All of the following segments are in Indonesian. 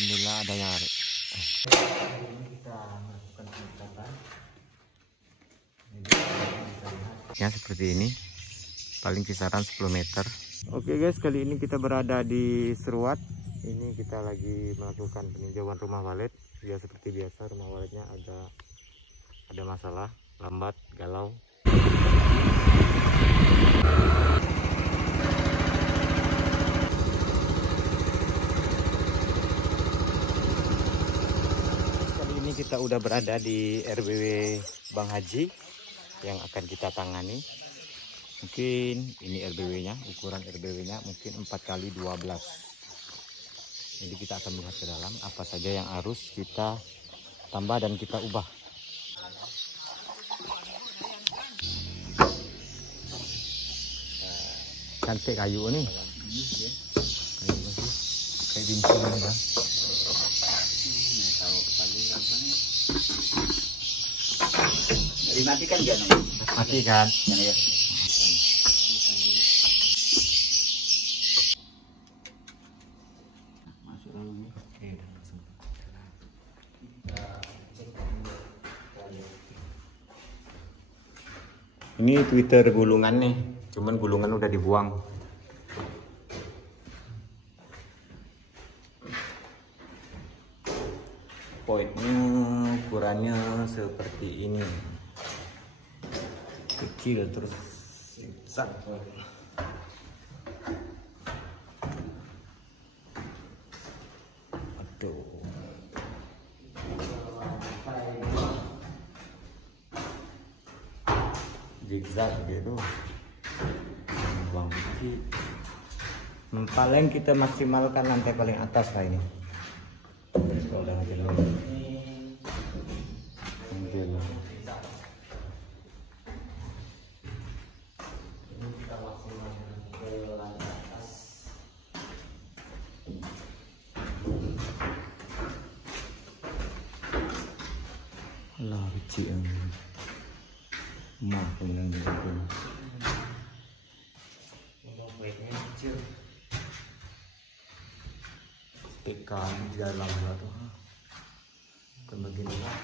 Alhamdulillah ada yang lari. Ini kita melakukan peningkatan. Ya seperti ini, paling kisaran 10 meter. Oke guys, kali ini kita berada di Seruat. Ini kita lagi melakukan peninjauan rumah walet. Ya seperti biasa, rumah waletnya ada masalah, lambat, galau. Kali ini kita udah berada di RBW Bang Haji yang akan kita tangani. Mungkin ini RBW-nya, ukuran RBW-nya mungkin 4x12. Jadi kita akan melihat ke dalam apa saja yang harus kita tambah dan kita ubah. Cantik kayu nih. Kayak bincang ya. Dimatikan kan? Matikan. Ya. Masuk lalu. Oke, langsung. Ini Twitter gulungan nih, cuman gulungan udah dibuang. Poinnya ukurannya seperti ini, kecil terus zigzag. Aduh. Zigzag gitu. Buang kecil. Paling kita maksimalkan lantai paling atas lah ini. Kalau udah ambil. Lah kecil mah kemudian begitu. Baiknya kecil. Tekan di dalam tuh. Kan begini lah.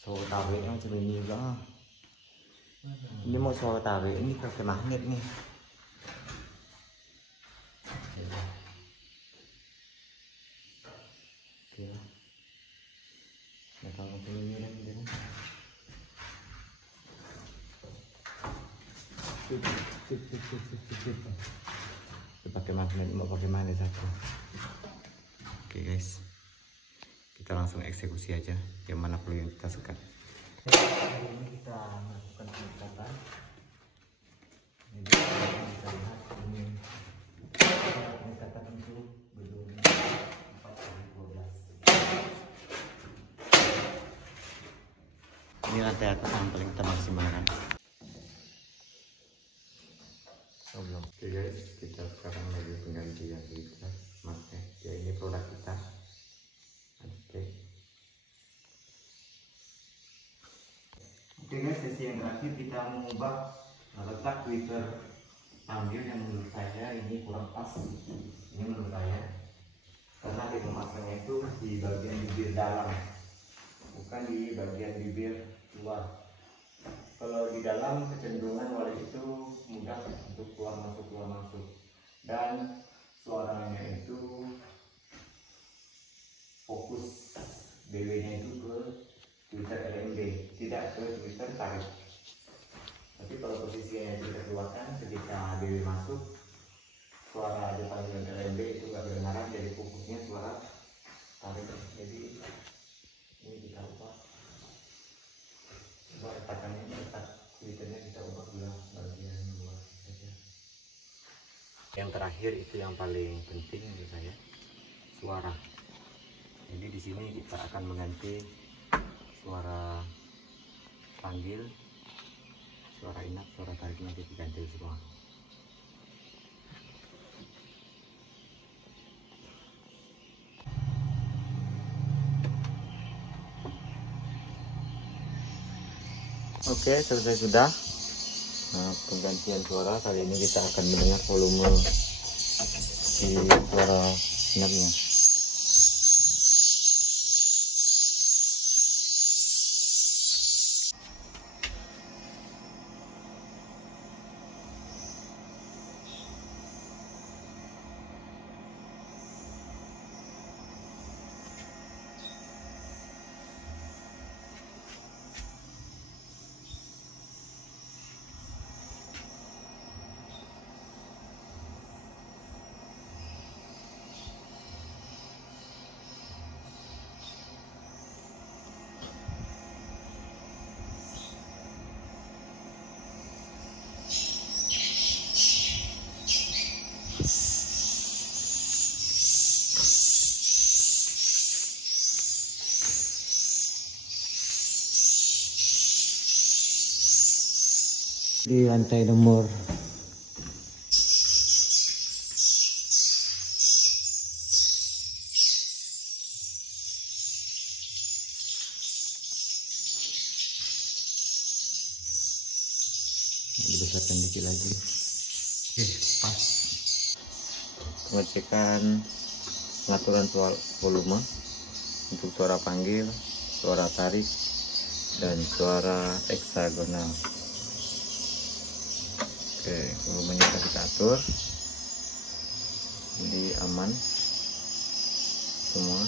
Soal tarik yang macam ini lah. Ini mau soal tarik ini pakai magnet nih. Oke lah. Ya kalau ini kan dia. Pakai magnet, mau pakai magnet satu. Oke guys, kita langsung eksekusi aja yang mana perlu yang kita sekat. Hari ini kita melakukan peningkatan. Ini bisa lihat ini peningkatan untuk gedung 4x12. Ini lantai atas yang paling kita maksimalkan. Oke guys, kita sekarang lagi penggantian filter magnet. Ya ini produk kita. Oke guys, sesi yang terakhir kita mengubah letak filter ambil yang menurut saya ini kurang pas. Ini menurut saya karena di pemasangnya itu di bagian bibir dalam, bukan di bagian bibir luar. Kalau di dalam kecenderungan walet itu mudah untuk keluar masuk dan suaranya itu fokus BW-nya itu ke Twitter LMB, tidak ke Twitter tarik. Tapi kalau posisinya kita keluarkan ketika BW masuk, suara depan dengan LMB itu nggak kedengaran, jadi fokusnya suara tarik. Jadi ini kita ubah. Coba letakannya, letak Twitternya kita ubah dulu bagian luar saja. Yang terakhir itu yang paling penting menurut saya, suara. Jadi di sini kita akan mengganti suara panggil, suara inap, suara tarik nanti diganti semua. Oke, selesai sudah. Nah, penggantian suara kali ini kita akan mendengar volume di suara Senapnya. Di lantai nomor 5 dibesarkan dikit lagi. Oke, pas. Pengecekan pengaturan volume untuk suara panggil, suara tarik, dan suara heksagonal. Oke, volumenya kita atur, jadi aman semua.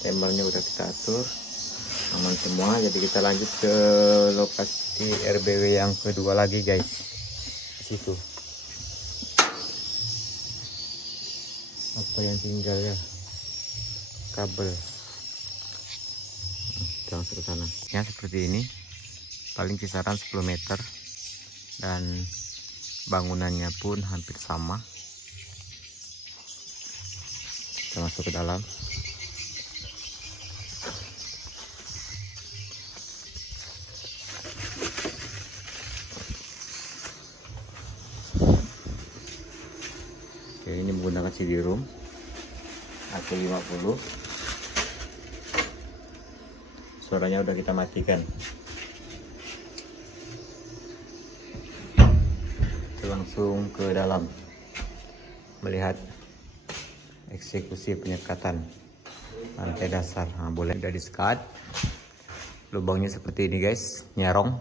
Tembalnya udah kita atur, aman semua. Jadi kita lanjut ke lokasi RBW yang kedua lagi, guys. Di situ. Apa yang tinggal ya? Kabel. Kita langsung ke sana. Ya seperti ini. Paling kisaran 10 meter. Dan bangunannya pun hampir sama. Kita masuk ke dalam. Oke, ini menggunakan CD room AC50. Suaranya udah kita matikan. Langsung ke dalam melihat eksekusi penyekatan lantai dasar. Nah, boleh udah di-sekat. Lubangnya seperti ini, guys. Nyerong.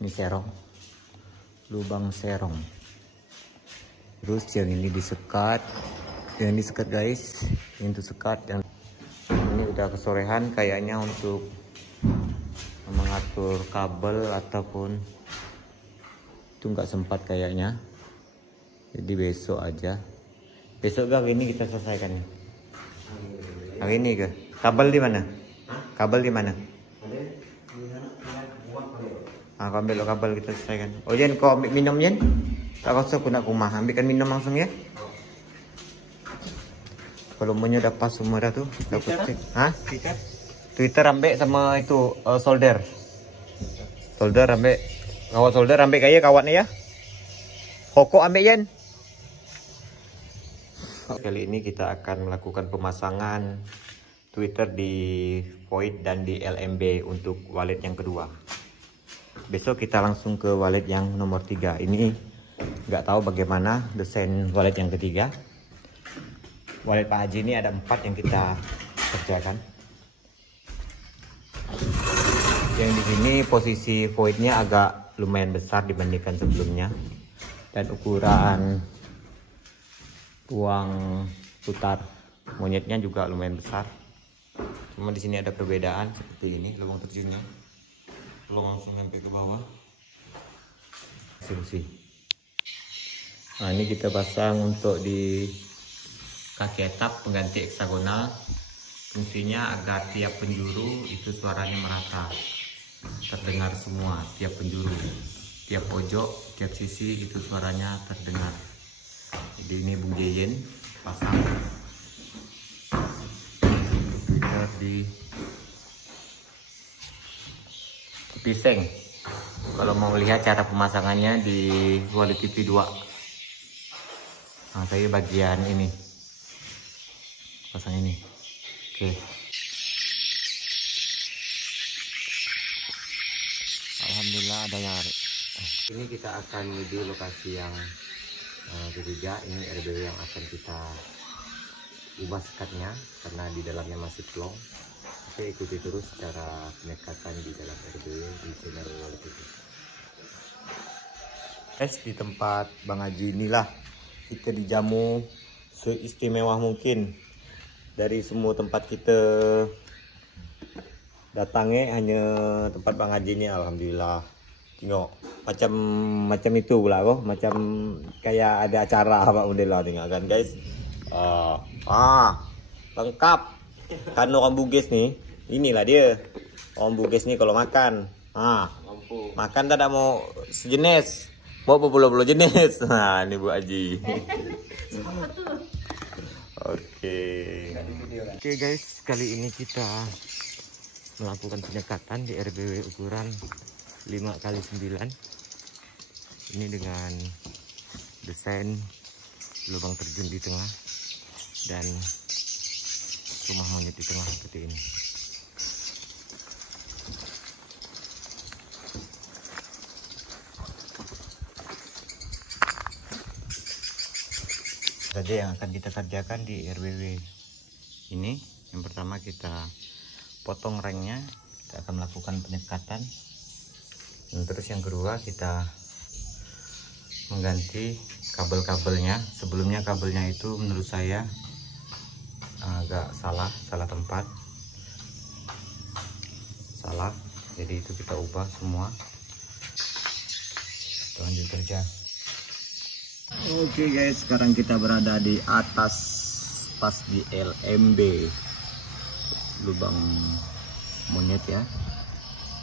Ini serong. Lubang serong. Terus yang ini disekat. Yang disekat, guys. Ini untuk sekat. Yang ini udah kesorehan kayaknya untuk mengatur kabel ataupun itu nggak sempat kayaknya, jadi besok aja. Besok gak ini kita selesaikan ya. Hari ini ke kabel di mana? Kabel di mana? Ah, ambil kabel kita selesaikan. Oh Jen, kau ambil minum Jen? Tak usah aku nak rumah, ambilkan minum langsung ya. Volumenya udah pas semua dah tuh. Hah? Twitter ambek sama itu solder. Solder ambek. Kawat solder ambil kaya kawatnya ya. Pokok ambil Yen. Kali ini kita akan melakukan pemasangan Twitter di void dan di LMB untuk wallet yang kedua. Besok kita langsung ke wallet yang nomor 3. Ini nggak tahu bagaimana desain wallet yang ketiga. Wallet Pak Haji ini ada 4 yang kita kerjakan. Yang di sini posisi voidnya agak lumayan besar dibandingkan sebelumnya, dan ukuran ruang putar monyetnya juga lumayan besar. Cuma di sini ada perbedaan seperti ini lubang terjunnya, belum langsung sampai ke bawah. Fungsi. Nah ini kita pasang untuk di kaki atap pengganti heksagonal. Fungsinya agar tiap penjuru itu suaranya merata, terdengar semua, tiap penjuru, tiap pojok, tiap sisi itu suaranya terdengar. Jadi ini Bung Jeyen pasang Twitter di Piseng. Kalau mau lihat cara pemasangannya di Wallet TV 2. Nah, saya bagian ini pasang ini. Oke. Alhamdulillah ada yang hari. Ini kita akan menuju lokasi yang ketiga. Ini RBW yang akan kita ubah sekatnya karena di dalamnya masih plong. Oke, ikuti terus cara penyekatan di dalam RBW di channel Walu TV. Di tempat Bang Haji inilah kita dijamu seistimewa mungkin. Dari semua tempat kita datangnya hanya tempat Bang Haji ini, alhamdulillah. Tengok macam itu pula kok, macam kayak ada acara Pak Undela, tengok kan guys. Lengkap kan orang Bugis nih, inilah dia orang Bugis nih kalau makan. Makan tak ada mau sejenis, mau pulau-pulau jenis. Nah ini Bu Haji. Oke guys, kali ini kita melakukan penyekatan di RBW ukuran 5x9. Ini dengan desain lubang terjun di tengah dan rumah monyet di tengah seperti ini. Saja yang akan kita kerjakan di RBW ini, yang pertama kita potong rengnya, kita akan melakukan penyekatan. Dan terus yang kedua kita mengganti kabel-kabelnya. Sebelumnya kabelnya itu menurut saya agak salah tempat, jadi itu kita ubah semua. Kita lanjut kerja. Oke guys, sekarang kita berada di atas pas di LMB lubang monyet ya.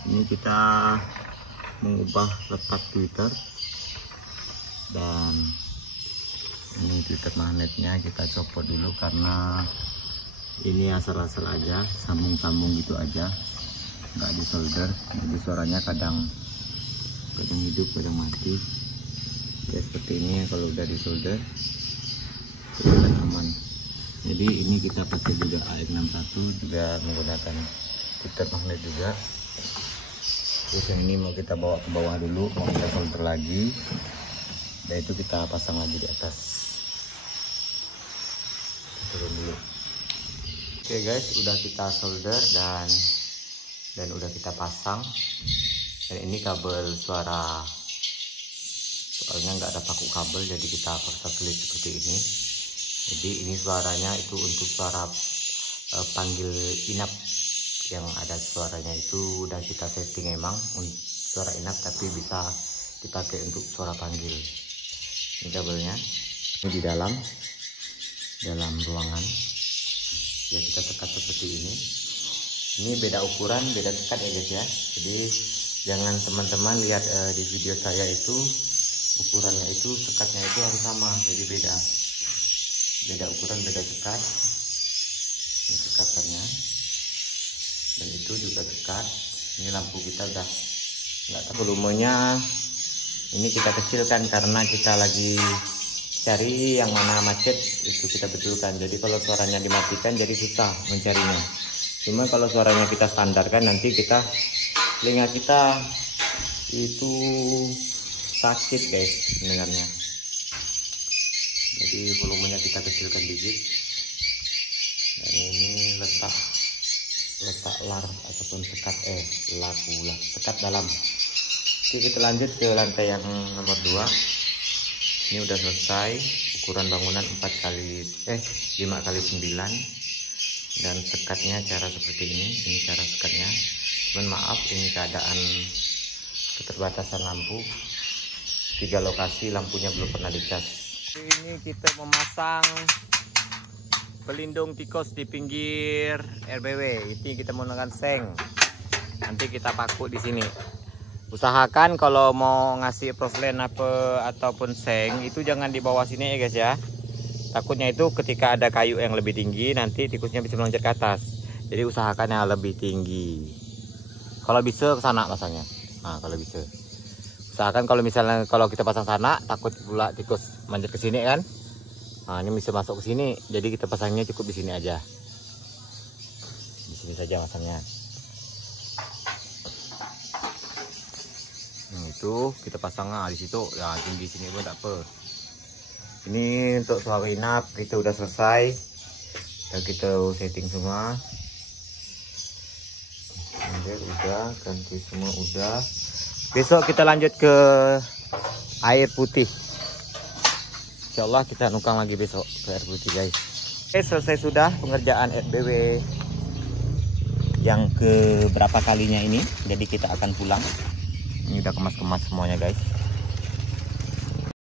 Ini kita mengubah letak Twitter, dan ini Twitter magnetnya kita copot dulu karena ini asal-asal aja, sambung-sambung gitu aja, nggak di solder, jadi suaranya kadang hidup kadang mati ya, seperti ini ya. Kalau udah di solder sudah aman. Jadi ini kita pakai juga AX61, juga menggunakan Twitter magnet juga. Terus yang ini mau kita bawa ke bawah dulu, mau kita solder lagi, dan itu kita pasang lagi di atas. Turun dulu. Oke guys, udah kita solder dan udah kita pasang. Dan ini kabel suara, soalnya nggak ada paku kabel, jadi kita paksa klik seperti ini. Jadi ini suaranya itu untuk suara panggil inap, yang ada suaranya itu udah kita setting emang untuk suara inap, tapi bisa dipakai untuk suara panggil. Ini kabelnya, ini di dalam ruangan ya, kita sekat seperti ini. Ini beda ukuran, beda sekat ya guys ya. Jadi jangan teman-teman lihat di video saya itu ukurannya itu, sekatnya itu harus sama, jadi beda ukuran, beda sekat. Ini sekatannya, dan itu juga sekat. Ini lampu kita udah nggak tahu volumenya, ini kita kecilkan karena kita lagi cari yang mana macet, itu kita betulkan. Jadi kalau suaranya dimatikan jadi susah mencarinya. Cuma kalau suaranya kita standarkan, nanti telinga kita itu sakit guys mendengarnya. Jadi volumenya kita kecilkan dikit. Dan ini letak lar ataupun sekat sekat dalam. Oke, kita lanjut ke lantai yang nomor 2. Ini udah selesai, ukuran bangunan 5x9, dan sekatnya cara seperti ini. Ini cara sekatnya. Cuman maaf, ini keadaan keterbatasan lampu, 3 lokasi lampunya belum pernah dicas. Ini kita memasang pelindung tikus di pinggir RBW. Ini kita menggunakan seng. Nanti kita paku di sini. Usahakan kalau mau ngasih proslen ataupun seng itu jangan di bawah sini ya guys ya. Takutnya itu ketika ada kayu yang lebih tinggi, nanti tikusnya bisa meloncat ke atas. Jadi usahakan yang lebih tinggi. Kalau bisa ke sana pasangnya. Nah, kalau bisa. Usahakan kalau misalnya kita pasang sana, takut pula tikus manjat ke sini kan. Nah, ini bisa masuk ke sini. Jadi kita pasangnya cukup di sini aja. Di sini saja pasangnya. Nah, itu kita pasang di situ. Ya, tinggi sini pun tak apa. Ini untuk suara inap kita udah selesai. kita setting semua. Udah ganti semua udah. Besok kita lanjut ke air putih. Insyaallah kita nukang lagi besok ke air putih guys. Oke, selesai sudah pengerjaan RBW yang ke berapa kalinya ini. Jadi kita akan pulang. Ini udah kemas-kemas semuanya guys.